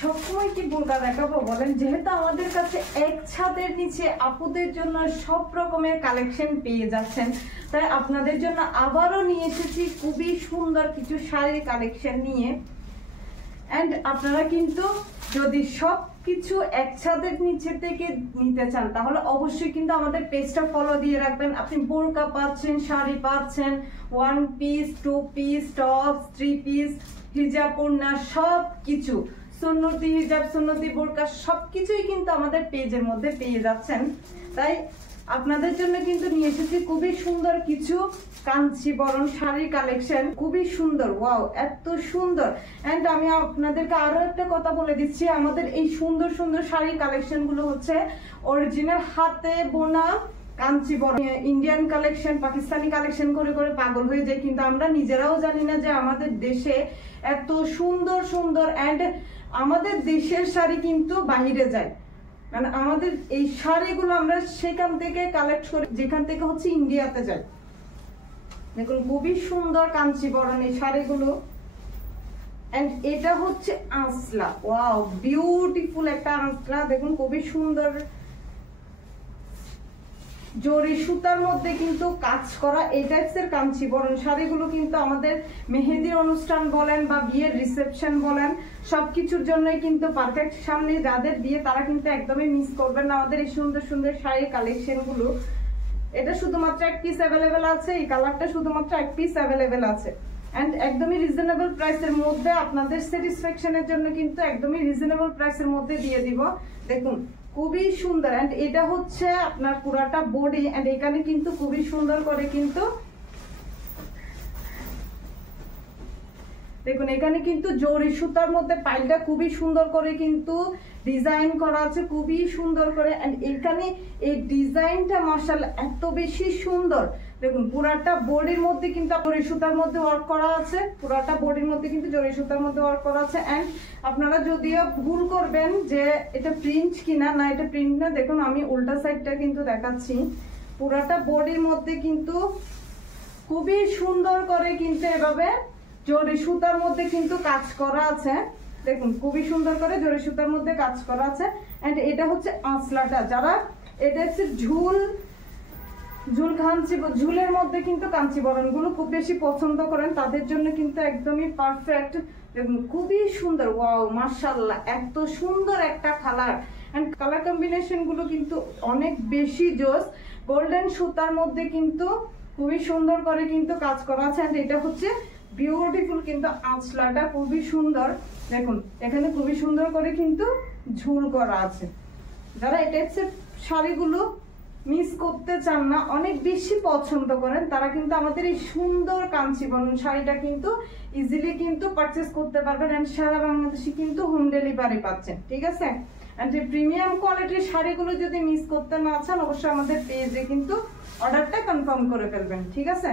সবসময় কি বোরকা দেখাবো বলেন, যেহেতু আমাদের কাছে এক ছাদের নিচে আপুদের জন্য সব রকমের কালেকশন পেয়ে যাচ্ছেন, তাই আপনাদের জন্য আবারও নিয়ে এসেছি খুবই সুন্দর কিছু শাড়ির কালেকশন নিয়ে। এন্ড আপনারা কিন্তু যদি সব কিছু এক ছাদের নিচে থেকে নিতে চান তাহলে অবশ্যই কিন্তু আমাদের পেজটা ফলো দিয়ে রাখবেন। আপনি বোরকা পাচ্ছেন, শাড়ি পাচ্ছেন, 1 পিস 2 পিস টপ 3 পিস হিজাব ওড়না সব কিছু, সুন্নতি হিজাব সুন্নতি বোরকা সবকিছুই কিন্তু আমাদের পেজের মধ্যে পেয়ে যাচ্ছেন। তাই আপনাদের জন্য কিন্তু নিয়ে এসেছি খুবই সুন্দর কিছু কাঞ্চীবরণ শাড়ির কালেকশন, খুবই সুন্দর। ওয়াও, এত সুন্দর। এন্ড আমি আপনাদেরকে আরো একটা কথা বলে দিচ্ছি, আমাদের এই সুন্দর সুন্দর শাড়ির কালেকশন গুলো হচ্ছে অরিজিনাল হাতে বোনা কাঞ্চীবরণ। ইন্ডিয়ান কালেকশন, পাকিস্তানি কালেকশন করে করে পাগল হয়ে যায়, কিন্তু আমরা নিজেরাও জানি না যে আমাদের দেশে এত সুন্দর সুন্দর এন্ড আমাদের দেশের শাড়ি কিন্তু বাহিরে যায়। মানে আমাদের এই শাড়িগুলো আমরা সেখান থেকে কালেক্ট করি, যেখান থেকে হচ্ছে ইন্ডিয়াতে যায়। দেখুন খুবই সুন্দর কাঞ্চীবরণ এই শাড়িগুলো। এন্ড এটা হচ্ছে আঁচলা। ওয়াও, বিউটিফুল একটা আঁচলা। দেখুন খুবই সুন্দর জরি সুতার মধ্যে কিন্তু কাজ করা এই টাইপসের কাঞ্চীবরণ শাড়িগুলো কিন্তু আমাদের মেহেদির অনুষ্ঠান বলেন বা বিয়ের রিসেপশন বলেন সবকিছুর জন্যই কিন্তু পারফেক্ট। সামনে যাদের বিয়ে তারা কিন্তু একদমই মিস করবেন না আমাদের এই সুন্দর সুন্দর শাড়ির কালেকশন গুলো। এটা শুধুমাত্র এক পিস অ্যাভেলেবেল আছে, এই কালারটা শুধুমাত্র এক পিস অ্যাভেলেবেল আছে। এন্ড একদমই রিজনেবল প্রাইসের মধ্যে আপনাদের স্যাটিসফ্যাকশনের জন্য কিন্তু একদমই রিজনেবল প্রাইসের মধ্যে দিয়ে দিব। দেখুন খুবই সুন্দর। এন্ড এটা হচ্ছে আপনার পুরাটা বডি। এন্ড এখানে কিন্তু খুবই সুন্দর করে কিন্তু দেখুন এখানে কিন্তু জরি সুতার মধ্যে পাইলটা খুবই সুন্দর করে কিন্তু ডিজাইন করা আছে, খুবই সুন্দর করে। এন্ড এখানে এই ডিজাইনটা মাশাআল্লাহ এত বেশি সুন্দর। দেখুন পুরাটা বডির মধ্যে কিন্তু জরি সুতার মধ্যে ওয়ার্ক করা আছে, পুরাটা বডির মধ্যে কিন্তু জরি সুতার মধ্যে ওয়ার্ক করা আছে। এন্ড আপনারা যদিও ভুল করবেন যে এটা প্রিন্ট কিনা, না এটা প্রিন্ট না। দেখুন আমি উল্টা সাইডটা কিন্তু দেখাচ্ছি, পুরাটা বডির মধ্যে কিন্তু খুবই সুন্দর করে কিন্তু এভাবে জরি সুতার মধ্যে কিন্তু কাজ করা আছে। দেখুন খুবই সুন্দর করে জরি সুতার মধ্যে কাজ করা আছে। এন্ড এটা হচ্ছে আঁচলাটা, যারা এটা হচ্ছে ঝুলের মধ্যে কিন্তু কাঞ্চীবরণ গুলো খুব বেশি পছন্দ করেন তাদের জন্য কিন্তু একদমই পারফেক্ট। দেখুন খুবই সুন্দর। ওয়াও মাশাআল্লাহ, এত সুন্দর একটা কালার। এন্ড কালার কম্বিনেশন গুলো কিন্তু অনেক বেশি জোস। গোল্ডেন সুতার মধ্যে কিন্তু খুবই সুন্দর করে কিন্তু কাজ করা আছে। এন্ড এটা হচ্ছে বিউটিফুল কিন্তু আঁচলাটা খুবই সুন্দর। দেখুন এখানে খুবই সুন্দর করে কিন্তু ঝুল করা আছে। যারা এই টাইপসের শাড়িগুলো মিস করতে চান না, অনেক বেশি পছন্দ করেন, তারা কিন্তু আমাদের এই সুন্দর কাঞ্চীবরণ শাড়িটা কিন্তু ইজিলি কিন্তু পারচেস করতে পারবেন। এন্ড সারা বাংলাদেশে কিন্তু হোম ডেলিভারি পাচ্ছেন, ঠিক আছে। এন্ড এই প্রিমিয়াম কোয়ালিটির শাড়িগুলো যদি মিস করতে না চান অবশ্যই আমাদের পেজে কিন্তু অর্ডারটা কনফার্ম করে ফেলবেন, ঠিক আছে।